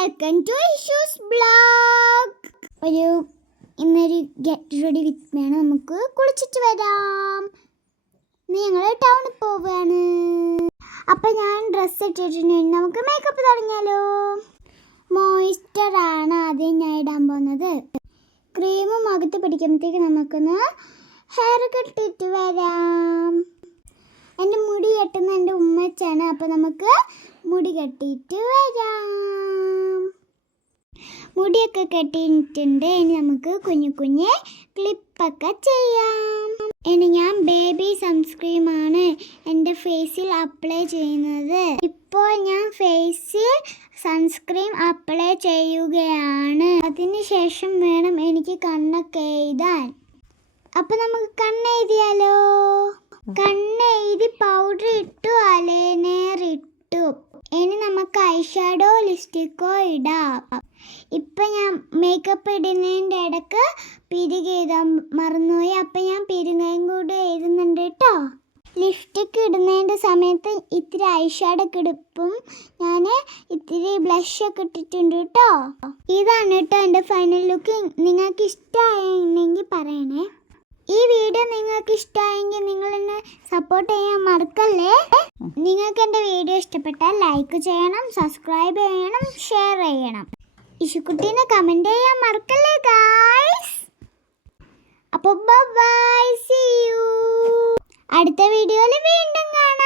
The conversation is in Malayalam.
Welcome to issues blog. ഇന്നൊരു ഗെറ്റ് റെഡി വിത്ത് വേണം, നമുക്ക് കുളിച്ചിട്ട് വരാം. ഞങ്ങൾ ടൗണിൽ പോവുകയാണ്. അപ്പം ഞാൻ ഡ്രസ്സ് ഇട്ടിട്ടുണ്ട്. നമുക്ക് മേക്കപ്പ് തുടങ്ങിയാലോ. മോയ്സ്ചറാണ് ആദ്യം ഞാൻ ഇടാൻ പോകുന്നത്. ക്രീം മുഖത്ത് പിടിക്കുമ്പോഴത്തേക്ക് നമുക്കൊന്ന് ഹെയർ കെട്ടിട്ട് വരാം. എൻ്റെ മുടി കെട്ടുന്ന എൻ്റെ ഉമ്മച്ചാണ്. അപ്പോൾ നമുക്ക് മുടി കെട്ടിയിട്ട് വരാം. മുടിയൊക്കെ കെട്ടിയിട്ടുണ്ട്. ഇനി നമുക്ക് കുഞ്ഞു കുഞ്ഞ് ക്ലിപ്പൊക്കെ ചെയ്യാം. ഇനി ഞാൻ ബേബി സൺസ്ക്രീമാണ് എൻ്റെ ഫേസിൽ അപ്ലൈ ചെയ്യുന്നത്. ഇപ്പോൾ ഞാൻ ഫേസിൽ സൺസ്ക്രീൻ അപ്ലൈ ചെയ്യുകയാണ്. അതിനുശേഷം വേണം എനിക്ക് കണ്ണൊക്കെ എഴുതാൻ. അപ്പം നമുക്ക് കണ്ണെഴുതിയാലോ. കണ്ണെഴുതി പൗഡർ ഇട്ടു, അലൈനർ ഇട്ടു. ഇനി നമുക്ക് ഐഷാഡോ ലിപ്സ്റ്റിക്കോ ഇടാം. ഇപ്പം ഞാൻ മേക്കപ്പ് ഇടുന്നതിൻ്റെ ഇടയ്ക്ക് പിരിക് എഴുതാൻ മറന്നുപോയി. അപ്പം ഞാൻ പിരികയും കൂടി എഴുതുന്നുണ്ട് കേട്ടോ. ലിപ്സ്റ്റിക്ക് ഇടുന്നതിൻ്റെ സമയത്ത് ഇത്തിരി ഐഷാഡോ ഒക്കെ ഇടും. ഞാൻ ഇത്തിരി ബ്ലഷൊക്കെ ഇട്ടിട്ടുണ്ട് കേട്ടോ. ഇതാണ് കേട്ടോ എൻ്റെ ഫൈനൽ ലുക്ക്. നിങ്ങൾക്ക് ഇഷ്ടമായെങ്കിൽ പറയണേ. ഈ വീഡിയോ നിങ്ങൾക്ക് ഇഷ്ടമായെങ്കിൽ നിങ്ങൾ എന്നെ സപ്പോർട്ട് ചെയ്യാൻ മറക്കല്ലേ. നിങ്ങൾക്ക് എൻ്റെ വീഡിയോ ഇഷ്ടപ്പെട്ടാൽ ലൈക്ക് ചെയ്യണം, സബ്സ്ക്രൈബ് ചെയ്യണം, ഷെയർ ചെയ്യണം. ഇഷുക്കുട്ടീനെ കമൻറ്റ് ചെയ്യാൻ മറക്കല്ലേ ഗായ്സ്. അപ്പോൾ ബൈ, സീ യു. അടുത്ത വീഡിയോയിൽ വീണ്ടും കാണാം.